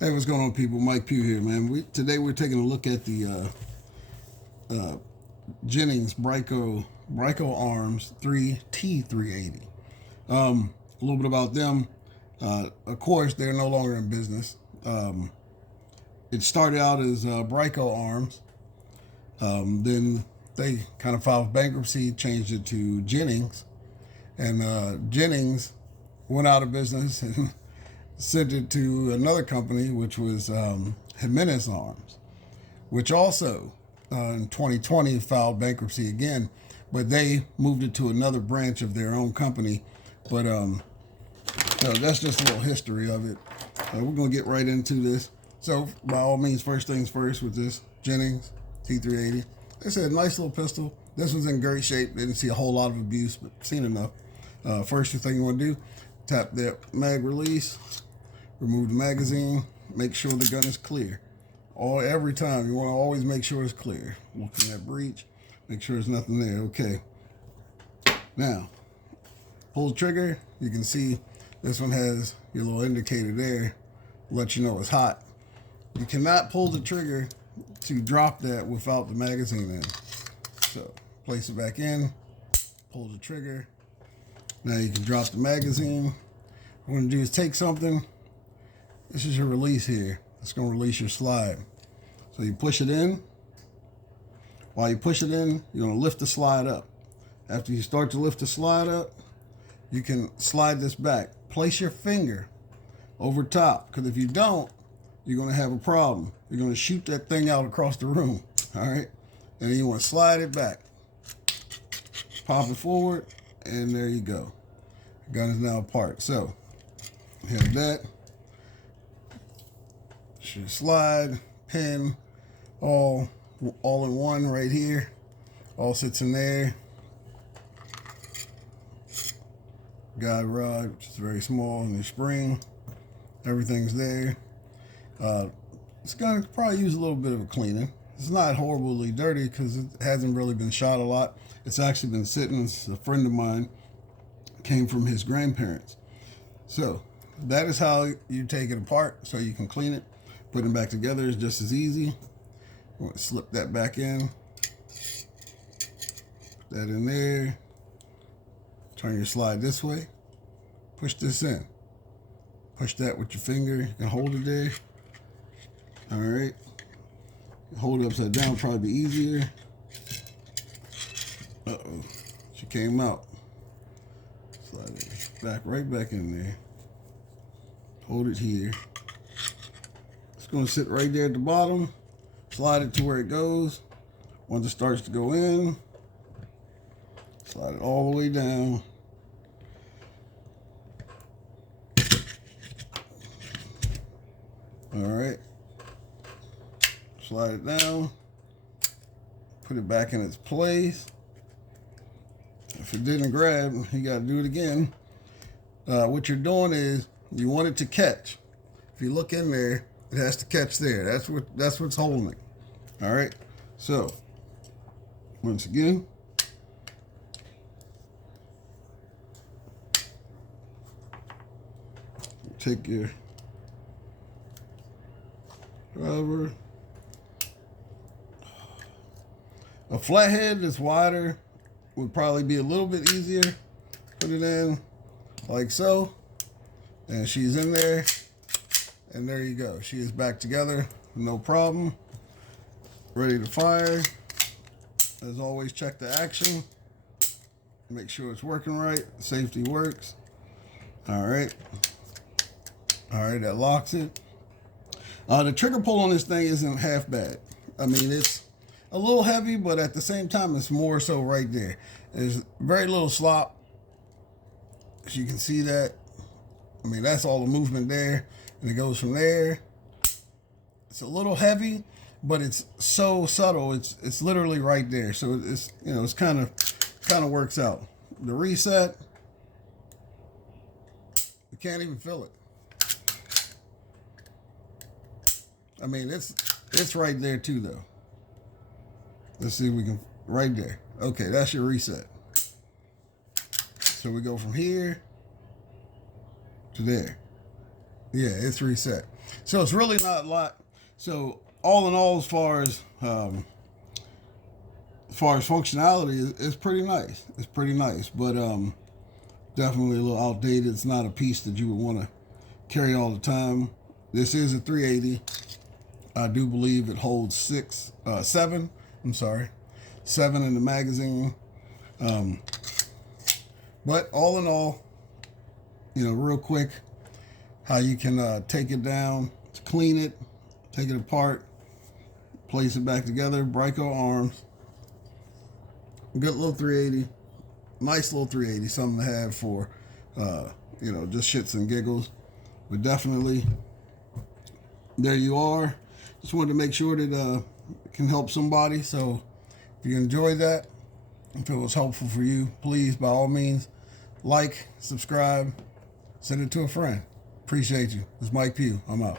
Hey, what's going on, people? Mike Pugh here, man. Today we're taking a look at the Jennings bryco Arms T380. A little bit about them. Of course, they're no longer in business. It started out as bryco Arms. Then they kind of filed bankruptcy, changed it to Jennings, and Jennings went out of business and sent it to another company, which was Jennings Arms, which also in 2020 filed bankruptcy again, but they moved it to another branch of their own company. But that's just a little history of it. We're going to get right into this. So by all means, first things first with this Jennings T380. They said nice little pistol. This was in great shape. Didn't see a whole lot of abuse, but seen enough. First thing you want to do, tap that mag release, remove the magazine, make sure the gun is clear. Every time you want to always make sure it's clear. Look in that breech, make sure there's nothing there. Okay. Now, pull the trigger. You can see this one has your little indicator there, let you know it's hot. You cannot pull the trigger to drop that without the magazine in. So place it back in, pull the trigger. Now you can drop the magazine. What we're going to do is take something. This is your release here. It's going to release your slide. So you push it in. While you push it in, you're going to lift the slide up. After you start to lift the slide up, you can slide this back. Place your finger over top, because if you don't, you're going to have a problem. You're going to shoot that thing out across the room. All right? And then you want to slide it back. Pop it forward, and there you go. The gun is now apart. So, have that. Should slide, pin, all in one right here. All sits in there. Guide rod, which is very small, and the spring. Everything's there. It's gonna probably use a little bit of a cleaning. It's not horribly dirty because it hasn't really been shot a lot. It's actually been sitting. It's a friend of mine, came from his grandparents. So that is how you take it apart so you can clean it. Putting it back together is just as easy. You want to slip that back in. Put that in there. Turn your slide this way. Push this in. Push that with your finger. You can hold it there. All right. Hold it upside down, probably be easier. Uh-oh. She came out. Slide it back, right back in there. Hold it here. It's going to sit right there at the bottom. Slide it to where it goes. Once it starts to go in, slide it all the way down. All right. Slide it down. Put it back in its place. If it didn't grab, you got to do it again. What you're doing is you want it to catch. If you look in there, it has to catch there. That's what's holding it. All right. So once again, take your driver. A flathead that's wider would probably be a little bit easier. Put it in like so, and she's in there, and there you go. She is back together, no problem. Ready to fire. As always, check the action. Make sure it's working right. Safety works. All right. All right, that locks it. The trigger pull on this thing isn't half bad. I mean, it's a little heavy, but at the same time, it's more so right there. There's very little slop. As you can see that. I mean, that's all the movement there. And it goes from there. It's a little heavy, but it's so subtle. It's literally right there. So it's, you know, it's kind of works out. The reset, you can't even feel it. I mean, it's right there too, though. Let's see if we can, right there. Okay, that's your reset. So we go from here to there. Yeah, it's reset. So it's really not a lot. So all in all, as far as functionality, it's pretty nice. It's pretty nice, but definitely a little outdated. It's not a piece that you would want to carry all the time. This is a 380. I do believe it holds seven. I'm sorry, 7 in the magazine. But all in all, real quick, how you can take it down, clean it, take it apart, place it back together. Bryco arms. Good little 380. Nice little 380. Something to have for, just shits and giggles. But definitely, there you are. Just wanted to make sure that it can help somebody. So if you enjoyed that, if it was helpful for you, please, by all means, like, subscribe, send it to a friend. Appreciate you. This is Mike Pugh. I'm out.